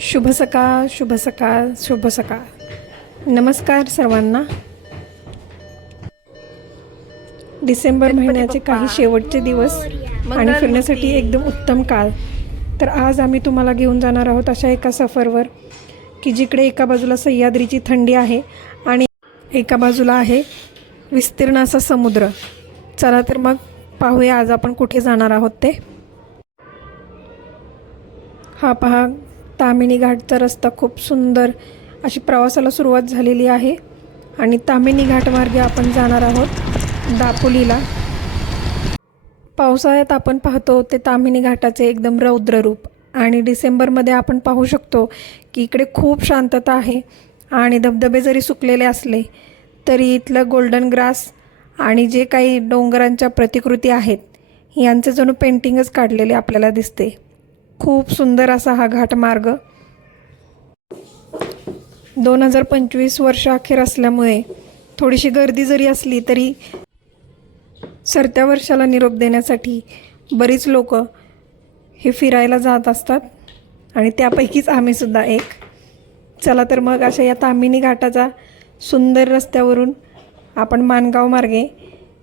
शुभ सकाळ, शुभ सकाळ, शुभ सकाळ. नमस्कार सर्वांना. डिसेंबर महिन्याचे काही शेवटचे दिवस आणि फिरण्यासाठी एकदम उत्तम काळ. तर आज आम्ही तुम्हाला घेऊन जाणार आहोत अशा एका सफरवर की जिकडे एका बाजूला सह्याद्रीची थंडी आहे आणि एका बाजूला आहे विस्तीर्ण असा समुद्र. चला तर मग पाहूया आज आपण कुठे जाणार आहोत ते. हा पहा, ताम्हिणी घाटचा रस्ता खूप सुंदर अशी प्रवासाला सुरुवात झालेली आहे आणि ताम्हिणी घाटमार्गे आपण जाणार आहोत दापोलीला. पावसाळ्यात आपण पाहतो ते ताम्हिणी घाटाचे एकदम रौद्र रूप आणि डिसेंबरमध्ये आपण पाहू शकतो की इकडे खूप शांतता आहे आणि धबधबे जरी सुकलेले असले तरी इथलं गोल्डन ग्रास आणि जे काही डोंगरांच्या प्रतिकृती आहेत यांचे जणू पेंटिंगच काढलेले आपल्याला दिसते. खूप सुंदर असा हा घाटमार्ग. 2025 वर्ष अखेर असल्यामुळे थोडीशी गर्दी जरी असली तरी सरत्या वर्षाला निरोप देण्यासाठी बरीच लोक हे फिरायला जात असतात आणि त्यापैकीच आम्हीसुद्धा एक. चला तर मग अशा या ताम्हिणी घाटाचा सुंदर रस्त्यावरून आपण माणगाव मार्गे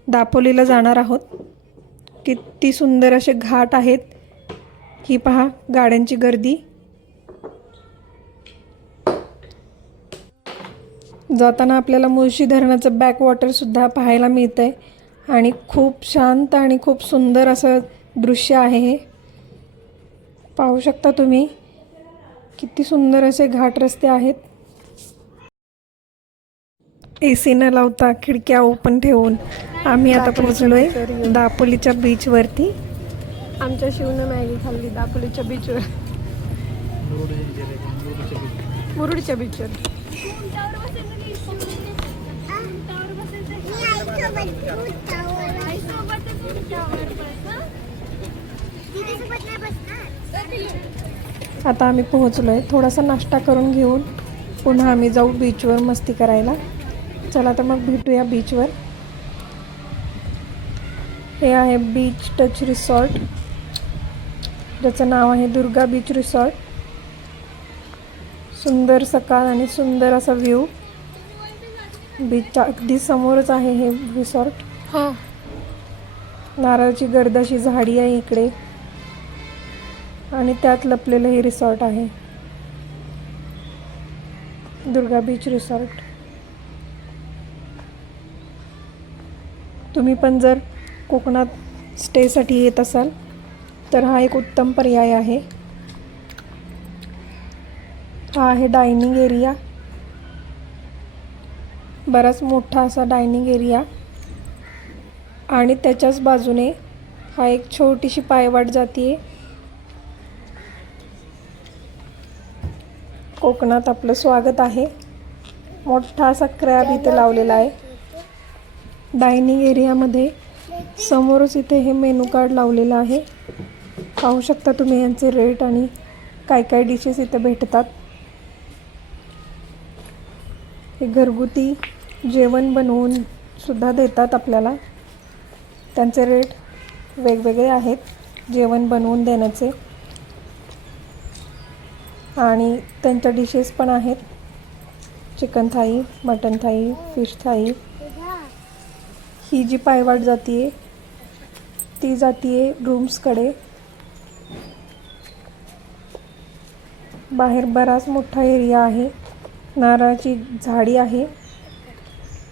दापोलीला जाणार आहोत. किती सुंदर असे घाट आहेत. ही पहा गाड्यांची गर्दी. जाताना आपल्याला मुळशी धरणाचं बॅकवॉटरसुद्धा पाहायला मिळतं आहे आणि खूप शांत आणि खूप सुंदर असं दृश्य आहे हे. पाहू शकता तुम्ही किती सुंदर असे घाट रस्ते आहेत. AC न लावता खिडक्या ओपन ठेवून आम्ही आता पोहोचलो आहे दापोलीच्या बीचवरती. आमच्या शिवनं मॅगी खाल्ली दापोलीच्या बीचवर, मुरुडच्या बीचवर. आता आम्ही पोहोचलो आहे. थोडासा नाश्ता करून घेऊन पुन्हा आम्ही जाऊ बीचवर मस्ती करायला. चला तर मग भेटूया बीचवर. हे आहे बीच टच रिसॉर्ट, ज्याचं नाव आहे दुर्गा बीच रिसॉर्ट. सुंदर सकाळ आणि सुंदर असा व्ह्यू. बीचच्या अगदी समोरच आहे हे रिसॉर्ट. नारळाची गर्द अशी झाडी आहे इकडे आणि त्यात लपलेलं हे रिसॉर्ट आहे दुर्गा बीच रिसॉर्ट. तुम्ही पण जर कोकणात स्टेसाठी येत असाल तर हा एक उत्तम पर्याय आहे. हा आहे डायनिंग एरिया, बराच मोठा असा डायनिंग एरिया आणि त्याच्याच बाजूने हा एक छोटीशी पायवाट जाते. कोकणात आपलं स्वागत आहे. मोठा असा क्रॅब इथे लावलेला आहे. डायनिंग एरियामध्ये समोरच इथे हे मेनू कार्ड लावलेलं आहे. पाहू शकता तुम्ही यांचे रेट आणि काय काय डिशेस इथे भेटतात. हे घरगुती जेवण बनवून सुद्धा देतात आपल्याला. त्यांचे रेट वेगवेगळे आहेत जेवण बनवून देण्याचे आणि त्यांच्या डिशेस पण आहेत. चिकन थाई, मटन थाई, फिश थाई. ही जी पायवाट जाते ती जाते रूम्सकडे. बाहेर बराच मोठा एरिया आहे. नारळाची झाडी आहे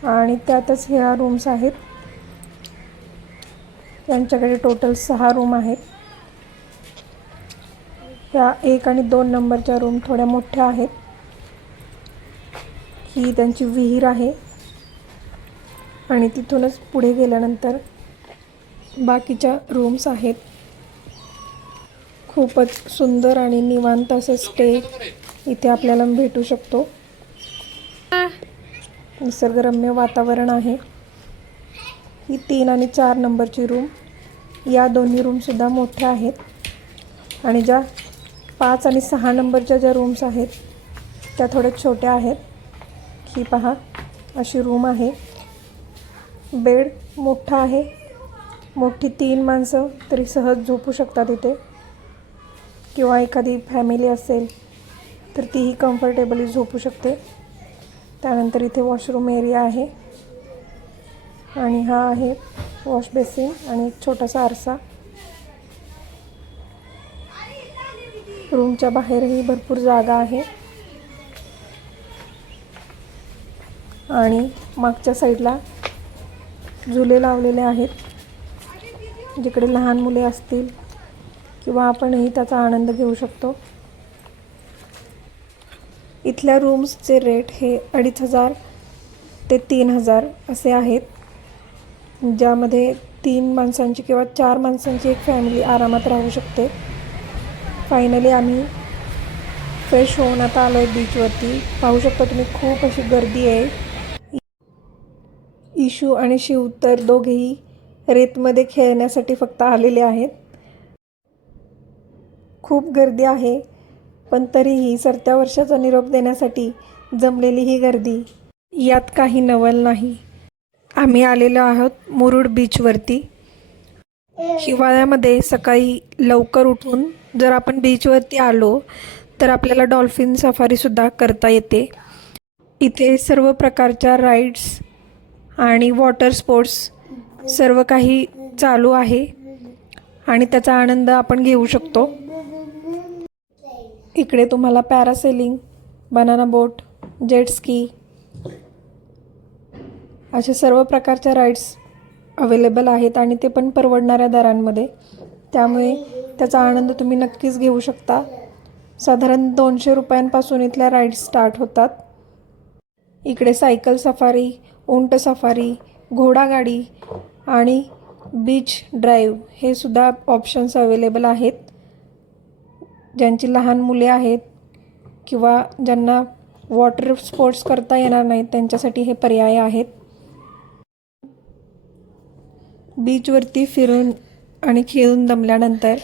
आणि त्यातच ह्या रूम्स आहेत. यांच्याकडे टोटल 6 रूम आहेत. ह्या 1 आणि 2 नंबरच्या रूम थोड्या मोठ्या आहेत. ही त्यांची विहीर आहे आणि तिथूनच पुढे गेल्यानंतर बाकीच्या रूम्स आहेत. खूपच सुंदर आणि निवांत असं स्टे इथे आपल्याला भेटू शकतो. निसर्गरम्य वातावरण आहे. ही 3 आणि 4 नंबरची रूम. या दोन्ही रूमसुद्धा मोठ्या आहेत आणि ज्या 5 आणि 6 नंबरच्या ज्या रूम्स आहेत त्या थोड्या छोट्या आहेत. ही पहा अशी रूम आहे. बेड मोठा आहे. मोठी 3 माणसं तरी सहज झोपू शकतात इथे किंवा एखादी फॅमिली असेल तर तीही कम्फर्टेबली झोपू शकते. त्यानंतर इथे वॉशरूम एरिया आहे आणि हा आहे वॉश बेसिन आणि एक छोटासा आरसा. रूमच्या बाहेरही भरपूर जागा आहे आणि मागच्या साईडला झुले लावलेले आहेत, जिकडे लहान मुले असतील किंवा आपणही त्याचा आनंद घेऊ शकतो. इथल्या रूम्सचे रेट हे 2500 ते 3000 असे आहेत, ज्यामध्ये 3 माणसांची किंवा 4 माणसांची एक फॅमिली आरामात राहू शकते. फायनली आम्ही फ्रेश होऊन आता आलो आहे बीचवरती. पाहू शकता तुम्ही खूप अशी गर्दी आहे. इशू आणि शिव तर दोघेही रेतमध्ये खेळण्यासाठी फक्त आलेले आहेत. खूप गर्दी आहे, पण तरीही सरत्या वर्षाचा निरोप देण्यासाठी जमलेली ही गर्दी, यात काही नवल नाही. आम्ही आलेलो आहोत मुरुड बीचवरती. हिवाळ्यामध्ये सकाळी लवकर उठून जर आपण बीचवरती आलो तर आपल्याला डॉल्फिन सफारीसुद्धा करता येते. इथे सर्व प्रकारच्या राईड्स आणि वॉटर स्पोर्ट्स सर्व काही चालू आहे आणि त्याचा आनंद आपण घेऊ शकतो. इकडे तुम्हाला parasailing, banana boat, jet ski अशा सर्व प्रकारच्या राईड्स अवेलेबल आहेत आणि ते पण परवडणाऱ्या दरांमध्ये. त्यामुळे त्याचा आनंद तुम्ही नक्कीच घेऊ शकता. साधारण 200 रुपयांपासून इथल्या राईड्स स्टार्ट होतात. इकडे सायकल सफारी, उंट सफारी, घोडागाडी आणि बीच ड्राईव्ह हे सुद्धा ऑप्शन्स अवेलेबल आहेत. ज्यांची लहान मुले आहेत किंवा ज्यांना वॉटर स्पोर्ट्स करता येणार नाहीत त्यांच्यासाठी हे पर्याय आहेत. बीचवरती फिरून आणि खेळून दमल्यानंतर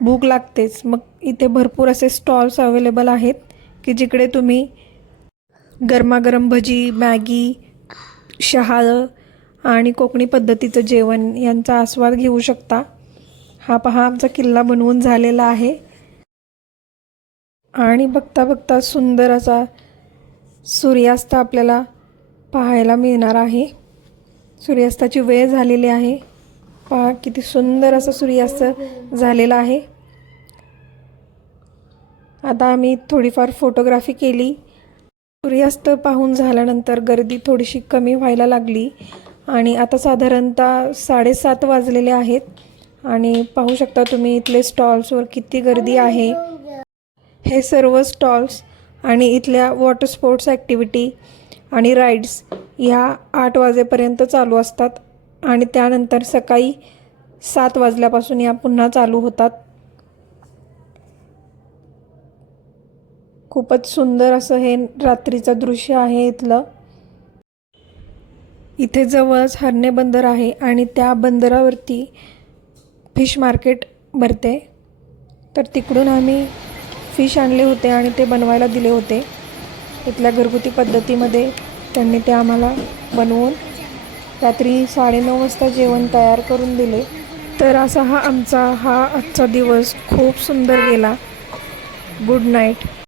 भूक लागतेच. मग इथे भरपूर असे स्टॉल्स अवेलेबल आहेत की जिकडे तुम्ही गरमागरम भजी, मॅगी, शहाळं आणि कोकणी पद्धतीचं जेवण यांचा आस्वाद घेऊ शकता. हा पहा आमचा किल्ला बनवून झालेला आहे आणि बघता बघता सुंदर असा सूर्यास्त आपल्याला पाहायला मिळणार आहे. सूर्यास्ताची वेळ झालेली आहे. पहा किती सुंदर असा सूर्यास्त झालेला आहे. आता आम्ही थोडीफार फोटोग्राफी केली. सूर्यास्त पाहून झाल्यानंतर गर्दी थोडीशी कमी व्हायला लागली आणि आता साधारणतः 7:30 वाजलेले आहेत आणि पाहू शकता तुम्ही इथले स्टॉल्सवर किती गर्दी आहे. हे सर्व स्टॉल्स आणि इथल्या वॉटर स्पोर्ट्स ॲक्टिव्हिटी आणि राईड्स ह्या 8 वाजेपर्यंत चालू असतात आणि त्यानंतर सकाळी 7 वाजल्यापासून या पुन्हा चालू होतात. खूपच सुंदर असं हे रात्रीचं दृश्य आहे इथलं. इथे जवळच हरणे बंदर आहे आणि त्या बंदरावरती फिश मार्केट भरते. तर तिकडून आम्ही फिश आणले होते आणि ते बनवायला दिले होते. इथल्या घरगुती पद्धतीमध्ये त्यांनी ते आम्हाला बनवून रात्री 9:30 वाजता जेवण तयार करून दिले. तर असा हा आजचा दिवस खूप सुंदर गेला. Good night.